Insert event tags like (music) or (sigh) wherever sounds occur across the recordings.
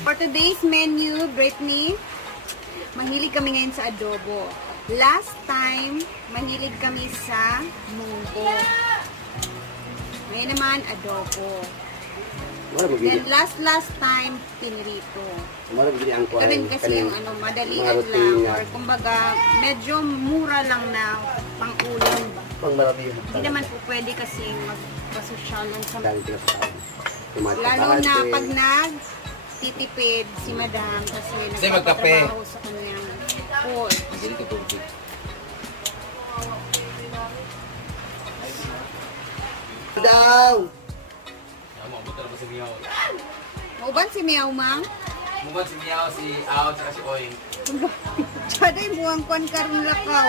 For today's menu, Brittany, mahilig kami ngayon sa adobo. Last time, mahilig kami sa munggo. Ngayon naman, adobo. Wala mo Then last last time, pinirito. Wala mo ang. Karin kasi yung ano, madalian lang. Or kumbaga, medyo mura lang na pang-ulam ba. Pang marami yung Hindi naman po pwede kasi magpasosyalan sa Dahil sila sa tao. Lalo na pag nag titipid si madam kasi Kasi magkape. nagpapatrabaho sa kanyang pool. Hindi ko tubig. Daw! Mabot na si Miao. Mauban si? Mabot si Miao, si Ao, at si Oing. (laughs) Tsada yung buwang kwan karong lakaw.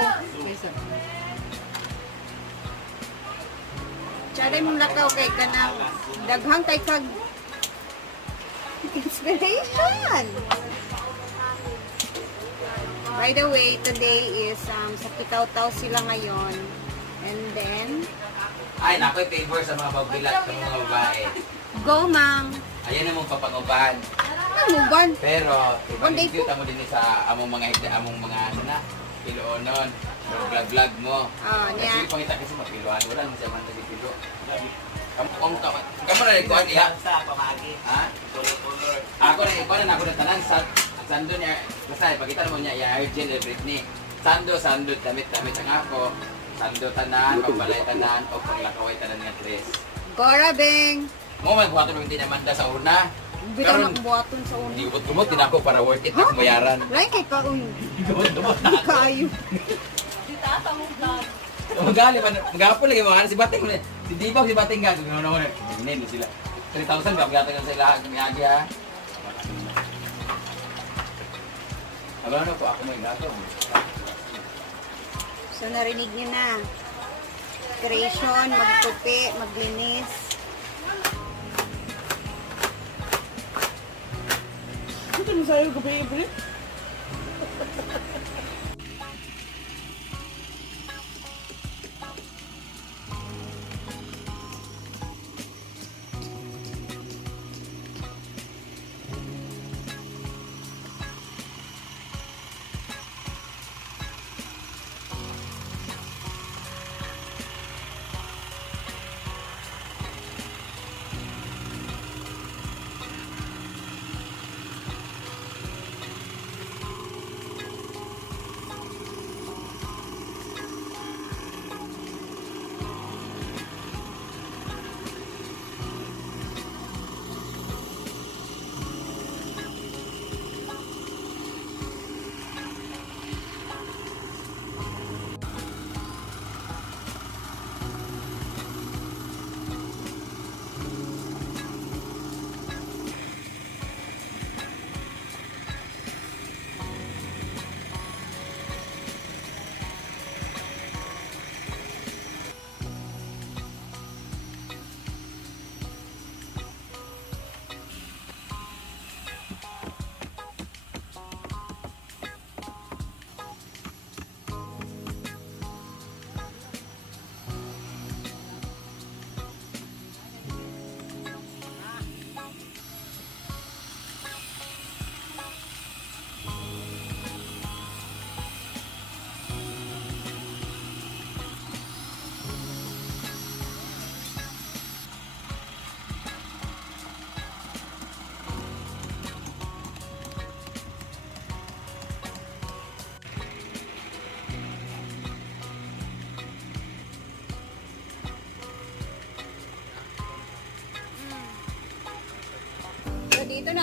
Tsada yung lakaw kay kanang daghang kay kag inspiration. By the way, today is um, sa Pitaw-Taw sila ngayon. And then, Ay, nako'y favor sa mga babilat, sa mga babae. go mang! Ayan na mong papangubahan. Ano ban? Pero, day ipag-invite mo din sa among mga among mga na, piloonon. So, vlog-vlog mo. Ah, niya. Kasi pangita kasi mapiluan. Wala naman siya man kasi pilo. Kamu kung kamu na ikuan niya. Sa pamagi. Ha? Tulor-tulor. Ako na ikuan na ako na tanan sa sando niya. Basta ipakita mo niya ya Argel e Britney. Sando sando damit damit ang ako. Sando tanan, pagbalay tanan o paglakaway tanan nga tres. Gora Beng! Mo man buhaton mo hindi naman da sa una. Bitaw kubuhaton sa una. Hindi ko tumot din ako para worth it ako bayaran. Lain kay kaon. Tumot-tumot na ako. Kayo. Magali man, magapon lagi mga ano, si Bating mo Si Dibaw, si Bating nga, gano'n naman. Hindi sila. 3,000 ba, magata ka sila, kumiyagi ha. Aba ano po, ako may gato. So narinig niyo na. Creation, magtupi, maglinis. Ito na sa'yo gabi, (laughs) Bri.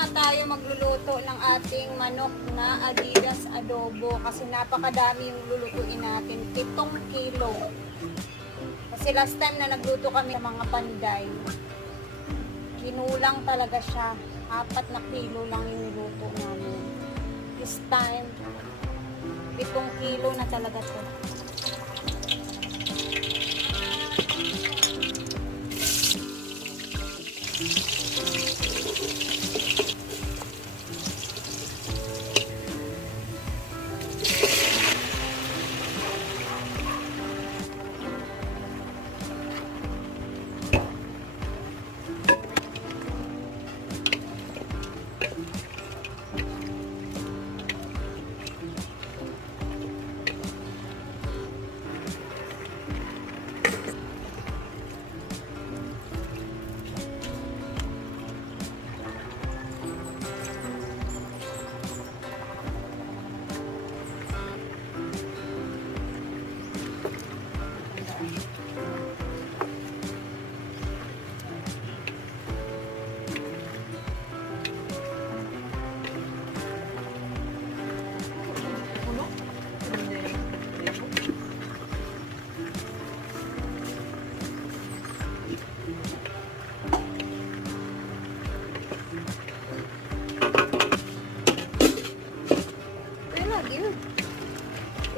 Tayo magluluto ng ating manok na Adidas adobo kasi napakadami yung lulutuin natin. 7 kilo. Kasi last time na nagluto kami ng mga panday, kinulang talaga siya. Apat na kilo lang yung niluto namin. This time, 7 kilo na talaga to.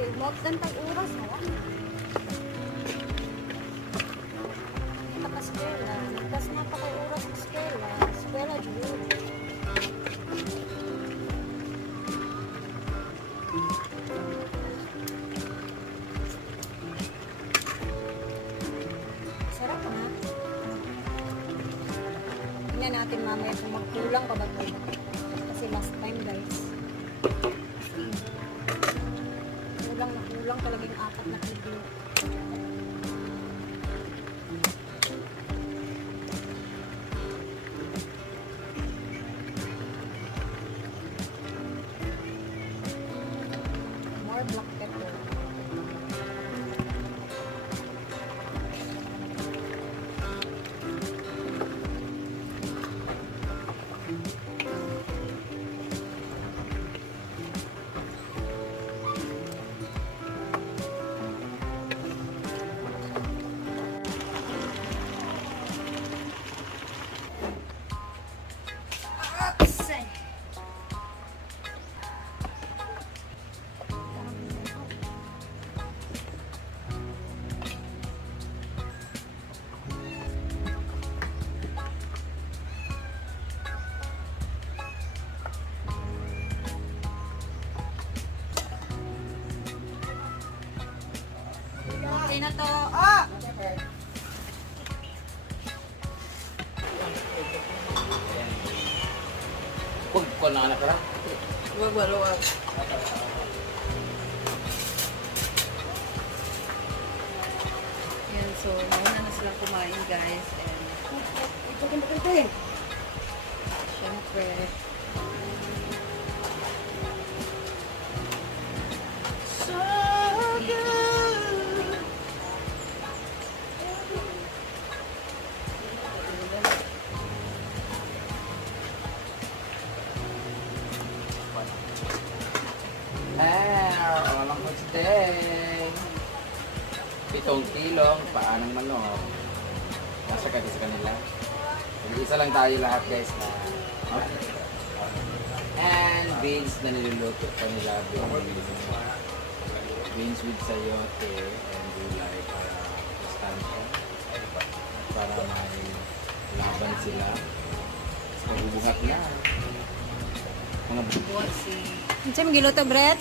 Kay mot dan tag oras ha. Kulang na kulang talaga yung apat na kilo. Okay na to. Ah! Kung ko na anak ka Wag, wag, wag. Yan, so, nauna na sila kumain, guys. And, syempre, Isa lang tayo lahat guys na And beans na niluluto pa nila beans. Beans with sayote and gulay para sustansya. Para may laban sila. Tapos Nabubuhat na. Mga buwan si... Ano sa'yo magiluto, Brett?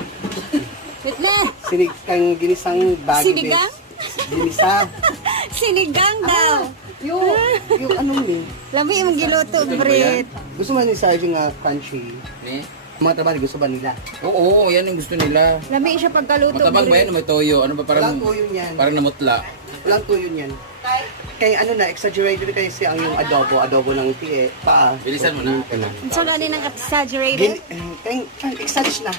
(laughs) Wait na! Sinig kang ginisang bagyo. Sinigang? Ginisa. (laughs) Sinigang daw! Yung, yung anong ni? Lami yung giluto, Brett. Gusto man ni Sarge nga crunchy. ni? Mga trabaho gusto ba nila? Oo, oo, yan yung gusto nila. Lami siya pagkaluto, Matabang ba Brett. yan o may toyo? Ano ba parang Walang tuyo yan. parang namutla? Walang tuyo yan. Kaya ano na, exaggerated kasi ang yung adobo, adobo ng tie, paa. Bilisan mo na. Ang so, gani ng Gin, exaggerated. eh, kaya, exaggerate na.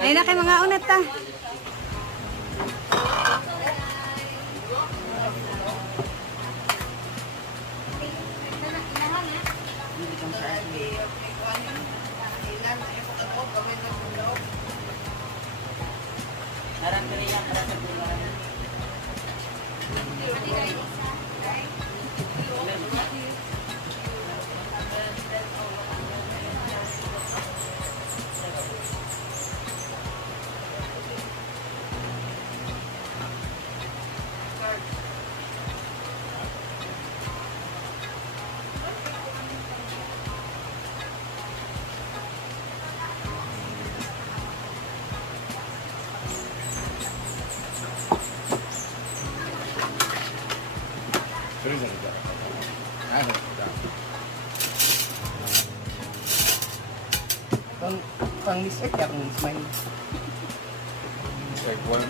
Ayun na kay mga unat ta. Pang, pang Miss Earth, kaya pang Miss Mine. Earthworm.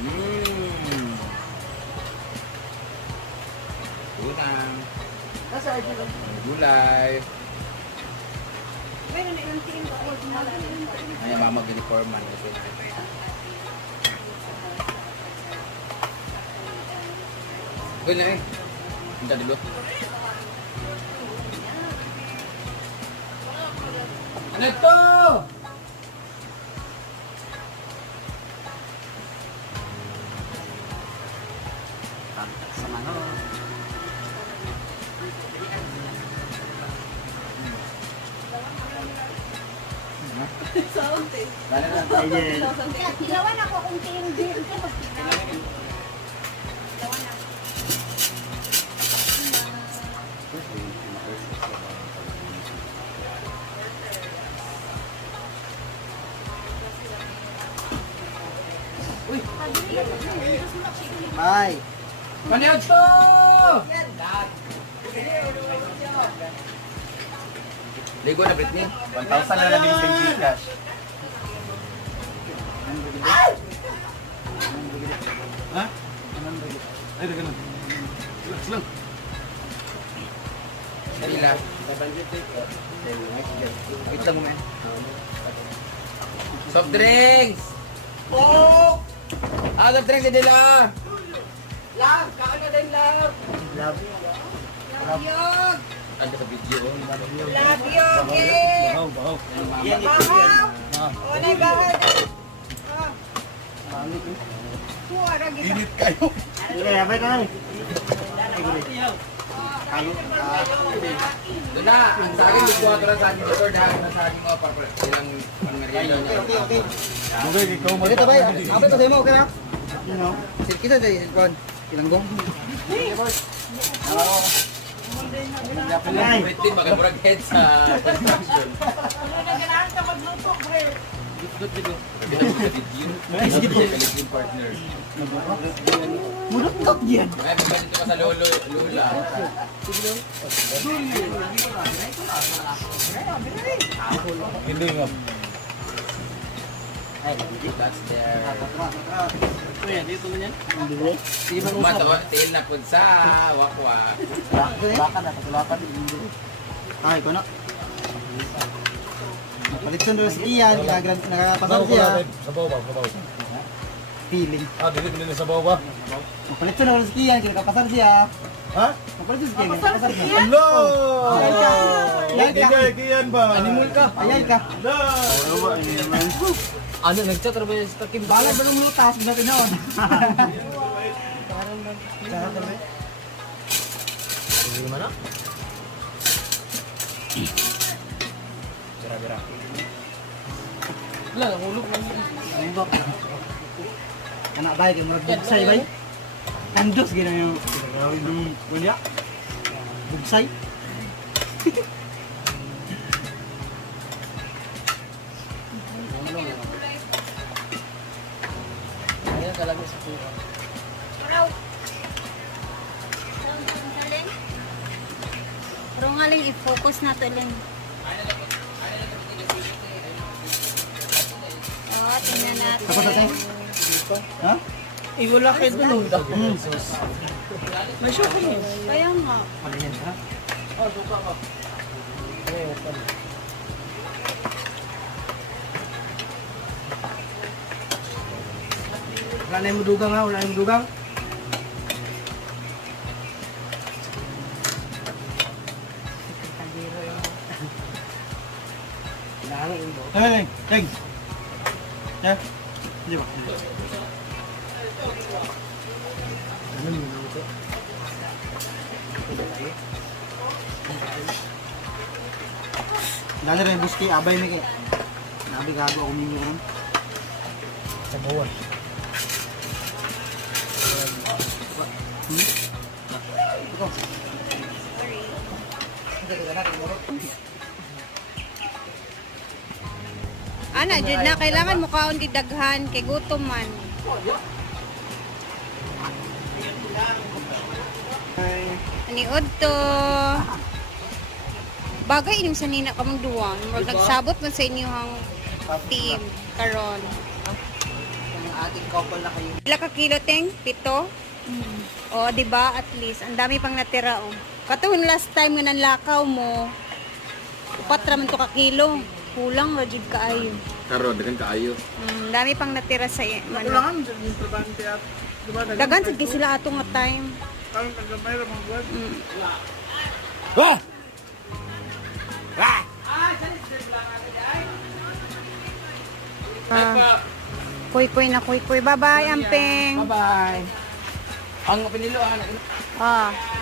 Mmm. Unang. Nasa Arjun lang. Gulay. Ay, mama gini foreman kasi. Gula eh. Minta dulu. Ano to? Pantak sa manok. Saunti. Dala lang tayo yun. Kaya kilawan ako kung tingin din ka pag kilawan. Kilawan ako. Ay. Paniod to! Ligo na, Britney. 1,000 na lang yung Gcash. Ha? Ay, dagan lang. Relax lang. Dali lang. Wait lang mo, man. Soft drinks! Oh! Ah, soft drinks, hindi lang. Love! Kaan na din, love! Love. Yog! Ano sa video? Love yog! Eh! Bahaw, bahaw. Bahaw! Ah. O, nagahal. Ah, Pangit, eh. kuwara gita. Init kayo. Sige, abay ka lang. Kayo. Doon na, ang sa akin, gusto ko sa akin, motor dahil na sa akin mo, para ilang pangmerienda niya. Okay, ikaw mo. Dito ba? Abay ko sa'yo mo, okay na? You know? Sir, kita Juan. Tinanggong. Ay. Wait din, magandang head sa construction. Dito, dito. Pinag sa video. Kalit yung partner. Mudot yan. Ay, pagka dito ka sa lolo, lula. Hindi nga. That's there. Kuya, dito na yan. Sige ba Matawa, tail na po sa wakwa. Baka na, patulapan. Ay, ko na. Doon si Ian, nakakapasal siya. Sa bawah, sa bawah. Feeling. Ah, dili dili sa bawah. Napalitson doon si Ian, kinakapasal siya. Ha? Napalitson si Ian, kinakapasal siya. Hello! Yan ka. Hindi kiyan ba? Animal ka. Ayan ka. Ano nagchat ra ba sa takim? Bala ba ng lutas? Bila tinoon. Hindi man na. Wala, nahulog lang. Ano ba? Anak bay, kaya murag bugsay bay. Kandos gina yung gawin ng kulya. Bugsay. Ayan talaga sa kuha. Araw. Pero nga lang, i-focus na to lang. Oh, tingnan natin. Tapos? Ha? Iwala kayo dun. Hmm. Kaya nga. Ano yan ha? Wala na yung mudugang ha, wala na yung yung bo. Hey, hey, hey. Di ba? Dali rin buski, abay mi kay. Nabi gago ako ninyo kan. Sa bawah. Ito. Ana, jud na kailangan mo kaon di daghan kay gutom man. Aniod to. Bagay inim sa nina kamong duwa. Murag nagsabot man sa inyong team karon. Ang ating couple na kayo. Pila ka kilo ting? Pito? O, di ba? At least. Ang dami pang natira, oh. Katong last time nga nanlakaw mo, upat raman to ka kilo. Kulang, rajid ka ayo. Karo, dagan kaayo. Mm, dami pang natira sa manok. Dagan sad kay sila ato nga time. Mm. Ah. Kuy kuy na kuy kuy. Bye bye, Ampeng. Bye-bye. Ang pinilo, ah. Ah.